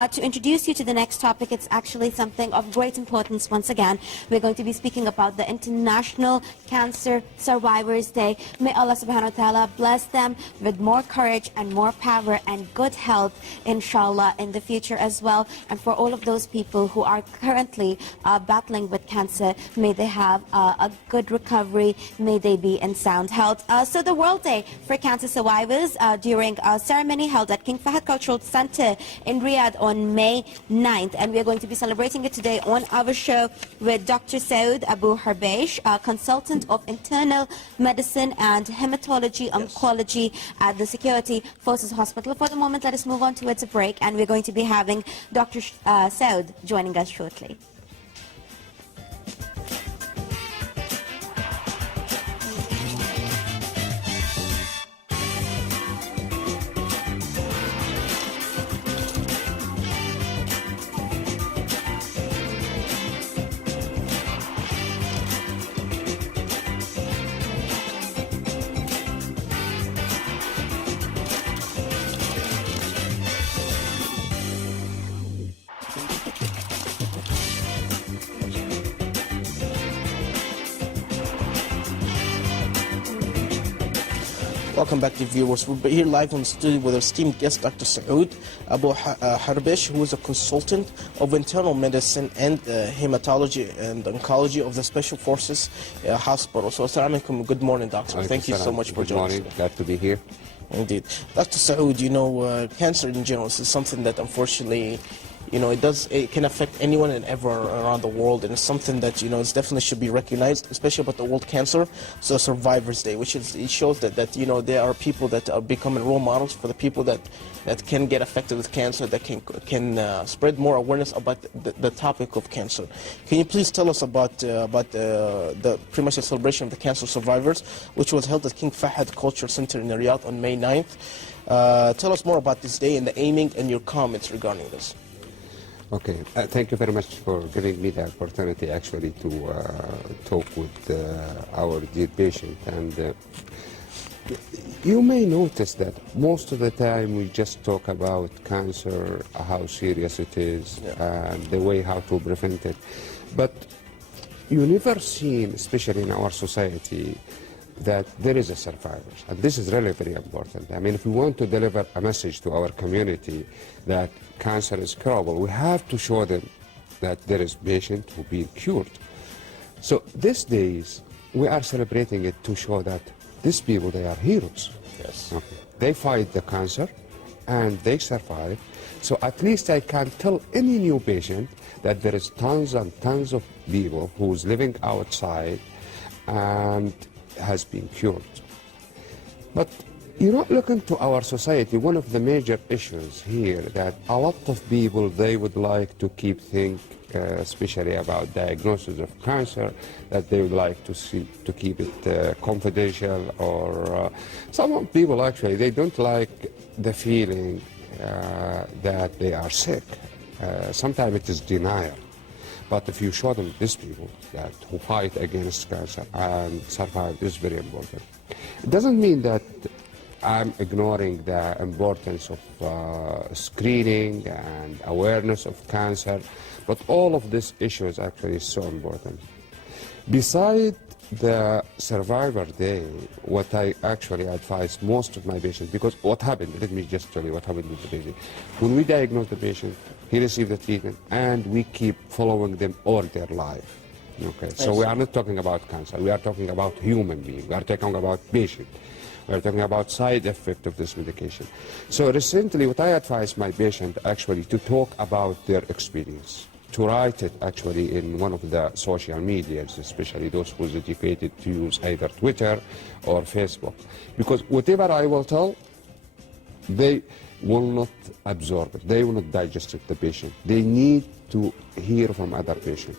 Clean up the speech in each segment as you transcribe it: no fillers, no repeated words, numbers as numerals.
To introduce you to the next topic, it's actually something of great importance once again. We're going to be speaking about the International Cancer Survivors Day. May Allah subhanahu wa ta'ala bless them with more courage and more power and good health, inshallah, in the future as well. And for all of those people who are currently battling with cancer, may they have a good recovery, may they be in sound health. So the World Day for Cancer Survivors during a ceremony held at King Fahd Cultural Center in Riyadh on May 9th, and we are going to be celebrating it today on our show with Dr. Saud Abu-Harbesh, consultant of internal medicine and hematology oncology at the Security Forces Hospital. For the moment, let us move on towards a break, and we're going to be having Dr. Saud joining us shortly. Welcome back, viewers. We're here live on the studio with our esteemed guest, Dr. Saud Abu-Harbesh, who is a consultant of internal medicine and hematology and oncology of the Special Forces Hospital. So, assalamu alaikum. Good morning, doctor. Thank you so much for joining us. Good morning. Glad to be here. Indeed. Dr. Saud, you know, cancer in general is something that unfortunately, you know, it can affect anyone and ever around the world, and it's something that, you know, it definitely should be recognized, especially about the World Cancer Survivors Day, which is, it shows that you know, there are people that are becoming role models for the people that can get affected with cancer, that can spread more awareness about the topic of cancer. Can you please tell us about the pretty much the celebration of the cancer survivors, which was held at King Fahd Cultural Center in Riyadh on May 9th? Tell us more about this day and the aiming and your comments regarding this. Okay, thank you very much for giving me the opportunity actually to talk with our dear patient. And you may notice that most of the time we just talk about cancer, how serious it is, and the way how to prevent it. But you never seen, especially in our society, that there is a survivor, and this is really very important. I mean, if we want to deliver a message to our community that cancer is curable, we have to show them that there is patient who been cured. So these days, we are celebrating it to show that these people, they are heroes. Yes. Okay. They fight the cancer, and they survive. So at least I can tell any new patient that there is tons and tons of people who's living outside and has been cured. But you know, looking to our society, one of the major issues here that a lot of people, they would like to keep think, especially about diagnosis of cancer, that they would like to keep it confidential, or some people actually, they don't like the feeling that they are sick. Sometimes it is denial. But if you show them these people that who fight against cancer and survive, is very important. It doesn't mean that I'm ignoring the importance of screening and awareness of cancer, but all of these issues actually is so important. Besides the Survivor Day, what I actually advise most of my patients, because what happened, let me just tell you what happened with the patient. When we diagnose the patient, he received the treatment, and we keep following them all their life. Okay, so we are not talking about cancer, we are talking about human being, we are talking about patient. We are talking about side effect of this medication. So recently, what I advise my patient actually to talk about their experience, to write it actually in one of the social medias, especially those who are educated to use either Twitter or Facebook. Because whatever I will tell, they will not absorb it. They will not digest it, the patient. They need to hear from other patients.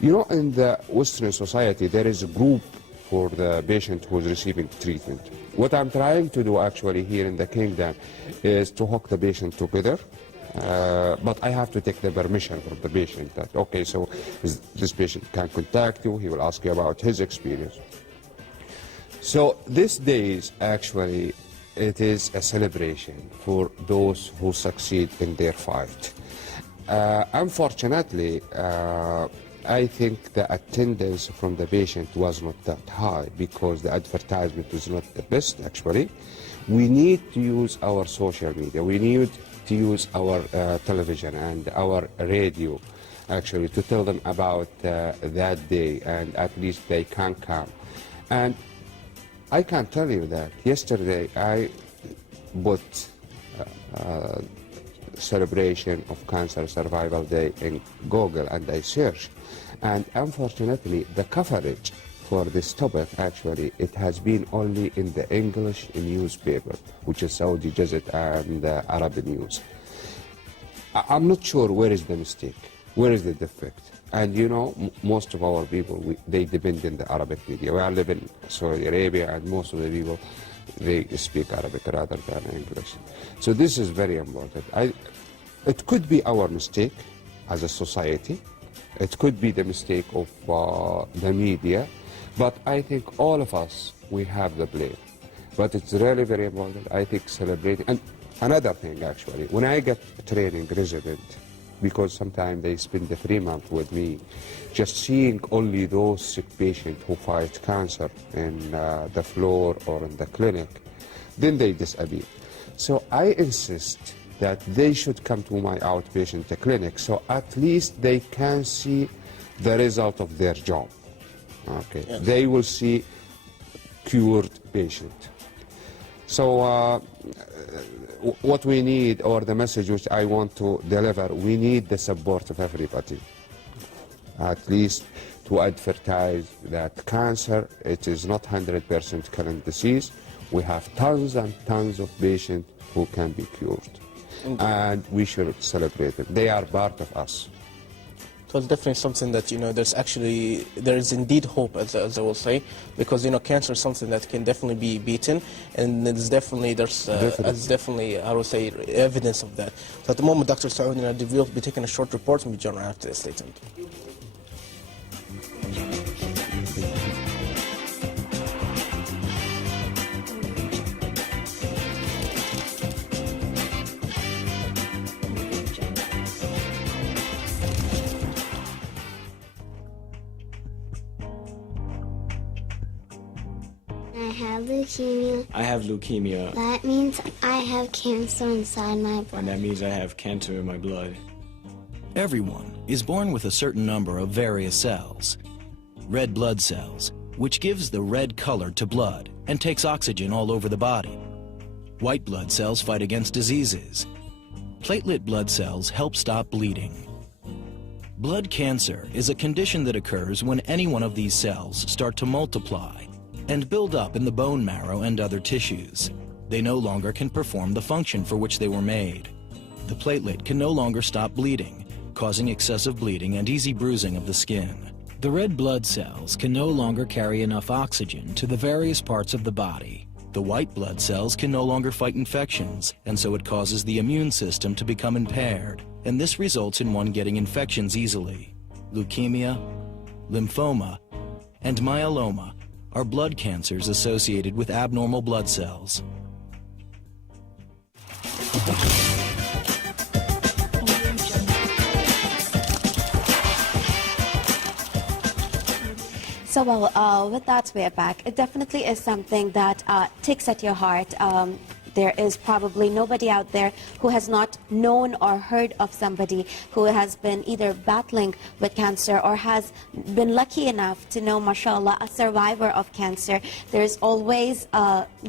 You know, in the Western society, there is a group for the patient who is receiving treatment. What I'm trying to do actually here in the kingdom is to hook the patient together, but I have to take the permission from the patient that, okay, so this patient can contact you, he will ask you about his experience. So these days actually it is a celebration for those who succeed in their fight. Unfortunately, I think the attendance from the patient was not that high because the advertisement was not the best, actually. We need to use our social media. We need to use our television and our radio, actually, to tell them about that day, and at least they can come. And I can tell you that yesterday I put celebration of Cancer Survival Day in Google and I searched. And unfortunately, the coverage for this topic, actually, it has been only in the English newspaper, which is Saudi Gazette and Arab News. I'm not sure where is the mistake, where is the defect. And you know, most of our people, they depend on the Arabic media. We are living in Saudi Arabia, and most of the people, they speak Arabic rather than English. So this is very important. It could be our mistake as a society. It could be the mistake of the media. But I think all of us, we have the blame. But it's really very important, I think, celebrating. And another thing, actually, when I get a training resident, because sometimes they spend the 3 months with me, just seeing only those sick patients who fight cancer in the floor or in the clinic, then they disappear. So I insist that they should come to my outpatient clinic so at least they can see the result of their job. Okay, yes. They will see cured patient. So what we need, or the message which I want to deliver, we need the support of everybody, at least to advertise that cancer, it is not 100% current disease. We have tons and tons of patients who can be cured. Indeed. And we should celebrate them. They are part of us. So it's definitely something that, you know, there is indeed hope, as I will say, because, you know, cancer is something that can definitely be beaten, and there's definitely, I would say, evidence of that. So at the moment, Dr. Saud and I will be taking a short report and be joined after this. Stay tuned. I have leukemia. That means I have cancer inside my blood. And that means I have cancer in my blood. Everyone is born with a certain number of various cells. Red blood cells, which gives the red color to blood and takes oxygen all over the body. White blood cells fight against diseases. Platelet blood cells help stop bleeding. Blood cancer is a condition that occurs when any one of these cells start to multiply and build up in the bone marrow and other tissues. They no longer can perform the function for which they were made. The platelet can no longer stop bleeding, causing excessive bleeding and easy bruising of the skin. The red blood cells can no longer carry enough oxygen to the various parts of the body. The white blood cells can no longer fight infections, and so it causes the immune system to become impaired, and this results in one getting infections easily. Leukemia, lymphoma, and myeloma are blood cancers associated with abnormal blood cells. So, well, with that, we're back. It definitely is something that ticks at your heart. There is probably nobody out there who has not known or heard of somebody who has been either battling with cancer or has been lucky enough to know, mashallah, a survivor of cancer. There's always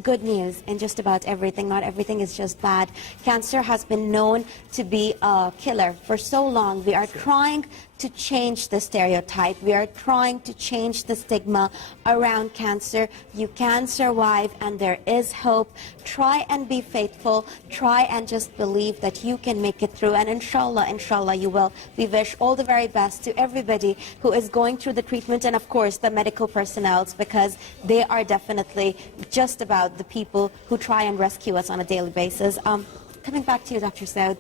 good news in just about everything. Not everything is just bad. Cancer has been known to be a killer for so long. We are trying to change the stereotype. We are trying to change the stigma around cancer. You can survive and there is hope. Try and be faithful. Try and just believe that you can make it through. And inshallah, inshallah, you will. We wish all the very best to everybody who is going through the treatment, and of course the medical personnel, because they are definitely just about the people who try and rescue us on a daily basis. Coming back to you, Dr. Saud,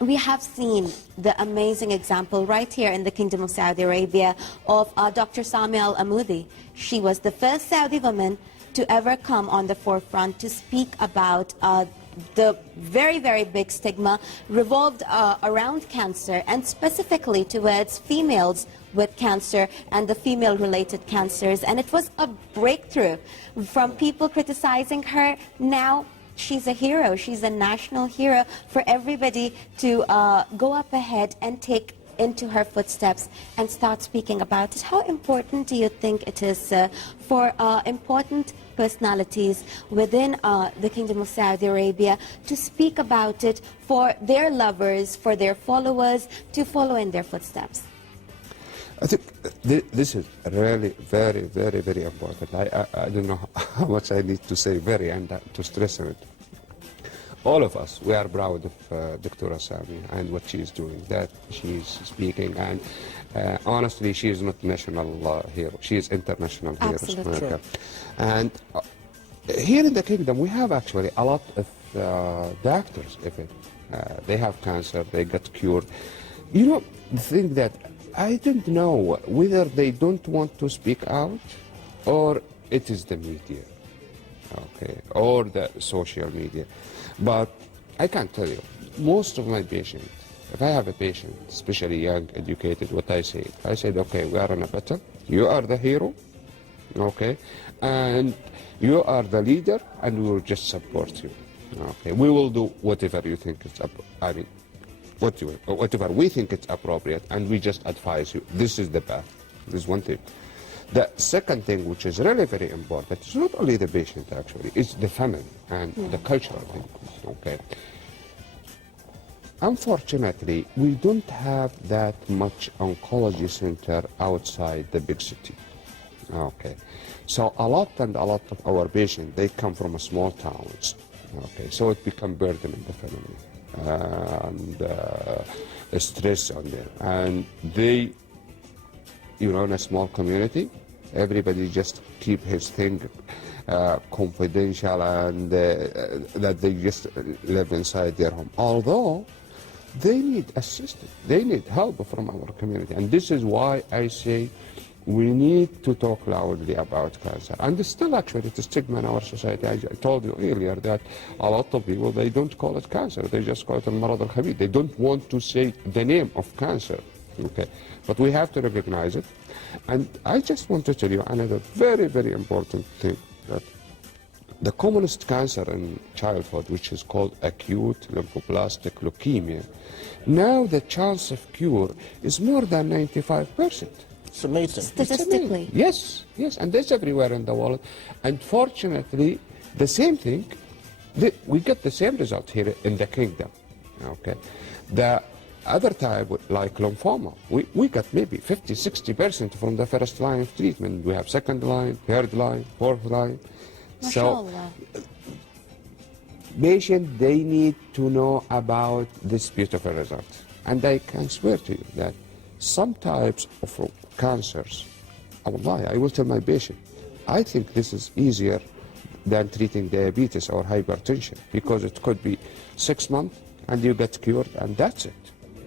we have seen the amazing example right here in the Kingdom of Saudi Arabia of Dr. Sami Al-Amoudi. She was the first Saudi woman to ever come on the forefront to speak about the very, very big stigma revolved around cancer, and specifically towards females with cancer and the female-related cancers. And it was a breakthrough from people criticizing her. Now she's a hero. She's a national hero for everybody to go up ahead and take into her footsteps and start speaking about it. How important do you think it is for important personalities within the Kingdom of Saudi Arabia to speak about it, for their lovers, for their followers to follow in their footsteps? I think this is really very, very, very important. I don't know how much I need to say very and to stress on it. All of us, we are proud of Dr. Sami and what she is doing, that she is speaking, and honestly, she is not national hero, she is international hero. Absolutely. Okay. And here in the kingdom, we have actually a lot of doctors, even. They have cancer, they got cured. You know, the thing that I don't know whether they don't want to speak out or it is the media, okay, or the social media. But I can tell you, most of my patients, if I have a patient, especially young, educated, what I say, okay, we are in a battle, you are the hero, okay, and you are the leader, and we will just support you, okay. We will do whatever you think is, whatever we think is appropriate, and we just advise you, this is the path. This is one thing. The second thing, which is really very important, is not only the patient actually, it's the family and the cultural thing, okay. Unfortunately, we don't have that much oncology center outside the big city, okay. So a lot of our patients, they come from small towns, okay, so it becomes burden on the family and stress on them, and they, you know, in a small community, everybody just keep his thing confidential, and that they just live inside their home. Although they need assistance, they need help from our community, and this is why I say we need to talk loudly about cancer. And still, actually, it's a stigma in our society. I told you earlier that a lot of people, they don't call it cancer, they just call it al-marad al-khabith. They don't want to say the name of cancer, okay? But we have to recognize it. And I just want to tell you another very, very important thing, that the commonest cancer in childhood, which is called acute lymphoblastic leukemia, now the chance of cure is more than 95%. It's amazing. Statistically. Yes, yes, and that's everywhere in the world. Unfortunately, the same thing, we get the same result here in the kingdom, okay? The other type, like lymphoma, we got maybe 50-60% from the first line of treatment. We have second line, third line, fourth line. So, patients, they need to know about this beautiful result. And I can swear to you that some types of cancers, I will tell my patient, I think this is easier than treating diabetes or hypertension, because it could be 6 months and you get cured and that's it.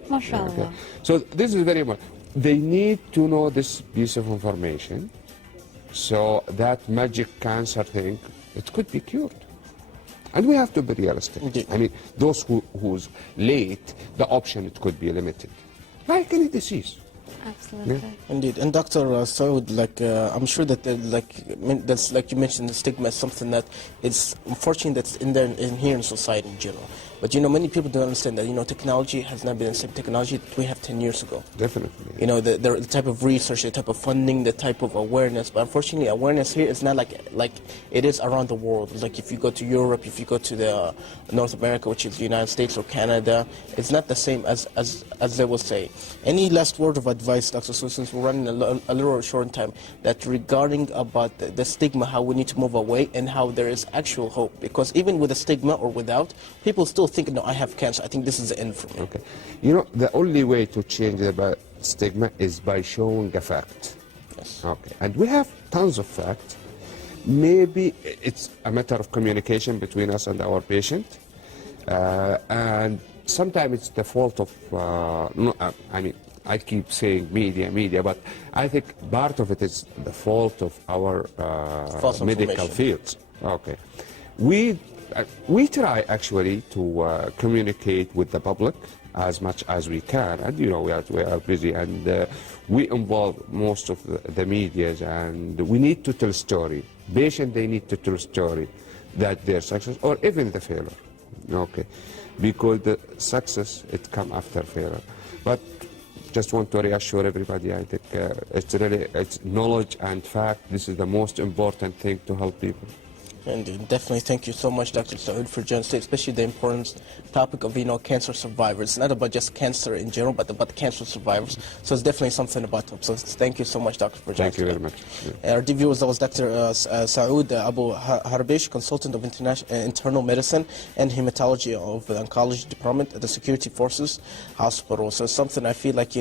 MashaAllah. Okay. So this is very much, they need to know this piece of information, so that magic cancer thing, it could be cured. And we have to be realistic. Indeed. I mean, those who's late, the option, it could be limited, like any disease. Absolutely. Yeah. Indeed, and Dr. Saud, I'm sure that that's like you mentioned, the stigma is something that is unfortunate that's in here in society in general. But you know, many people don't understand that, you know, technology has not been the same technology that we have 10 years ago. Definitely. You know, the type of research, the type of funding, the type of awareness. But unfortunately, awareness here is not like it is around the world. It's like if you go to Europe, if you go to the North America, which is the United States or Canada, it's not the same as they will say. Any last word of advice, Dr. Saud, since we're running a little short in time, that regarding about the stigma, how we need to move away and how there is actual hope? Because even with the stigma or without, people still think, no, I have cancer, I think this is the end for me. Okay. You know, the only way to change the stigma is by showing a fact. Yes. Okay. And we have tons of facts. Maybe it's a matter of communication between us and our patient. And sometimes it's the fault of, I keep saying media, but I think part of it is the fault of our False medical information. fields. Okay. We try actually to communicate with the public as much as we can, and you know we are busy, and we involve most of the medias, and we need to tell story. Patient, they need to tell story that their success or even the failure. Okay, because the success it come after failure. But just want to reassure everybody. I think it's knowledge and fact. This is the most important thing to help people. And definitely thank you so much, Dr. Saud, for joining us, especially the important topic of, cancer survivors. It's not about just cancer in general, but about cancer survivors. So it's definitely something about them. So thank you so much, Doctor, for joining us. Thank you very much. Our viewers, that was Dr. Saud Abu-Harbesh, consultant of internal medicine and hematology of the oncology department at the Security Forces Hospital. So it's something I feel like,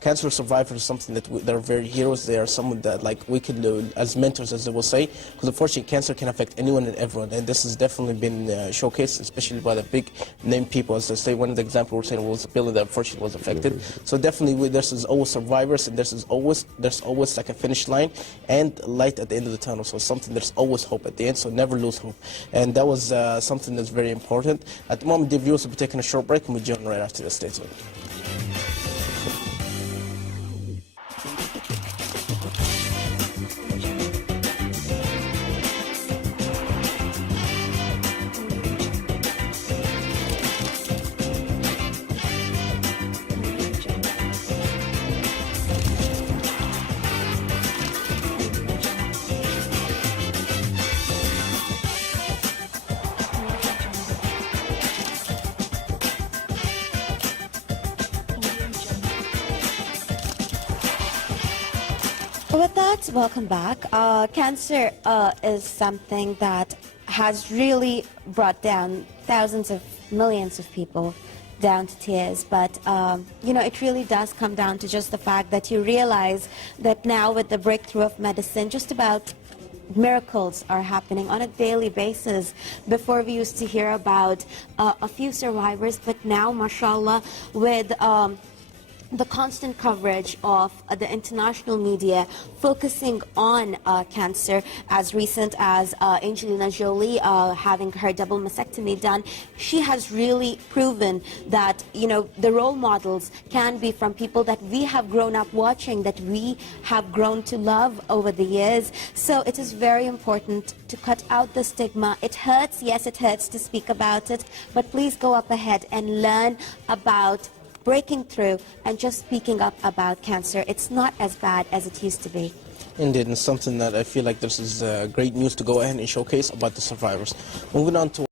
cancer survivors is something that they're very heroes. They are someone that we can do as mentors, as they will say, because unfortunately cancer can affect anyone and everyone, and this has definitely been showcased, especially by the big name people. As they say, one of the examples we're saying was Billy that unfortunately was affected. So definitely there's always survivors, and there's always like a finish line and light at the end of the tunnel. So something, there's always hope at the end, so never lose hope. And that was something that's very important. At the moment, the viewers will be taking a short break, and we'll join right after this. Stay tuned. With that, welcome back. Cancer is something that has really brought down thousands of millions of people down to tears, but it really does come down to just the fact that you realize that now with the breakthrough of medicine, just about miracles are happening on a daily basis. Before we used to hear about a few survivors, but now, mashallah, with the constant coverage of the international media focusing on cancer, as recent as Angelina Jolie having her double mastectomy done, she has really proven that, the role models can be from people that we have grown up watching, that we have grown to love over the years. So it is very important to cut out the stigma. It hurts, yes, it hurts to speak about it, but please go up ahead and learn about breaking through and just speaking up about cancer. It's not as bad as it used to be. Indeed, and something that I feel like this is great news to go ahead and showcase about the survivors. Moving on to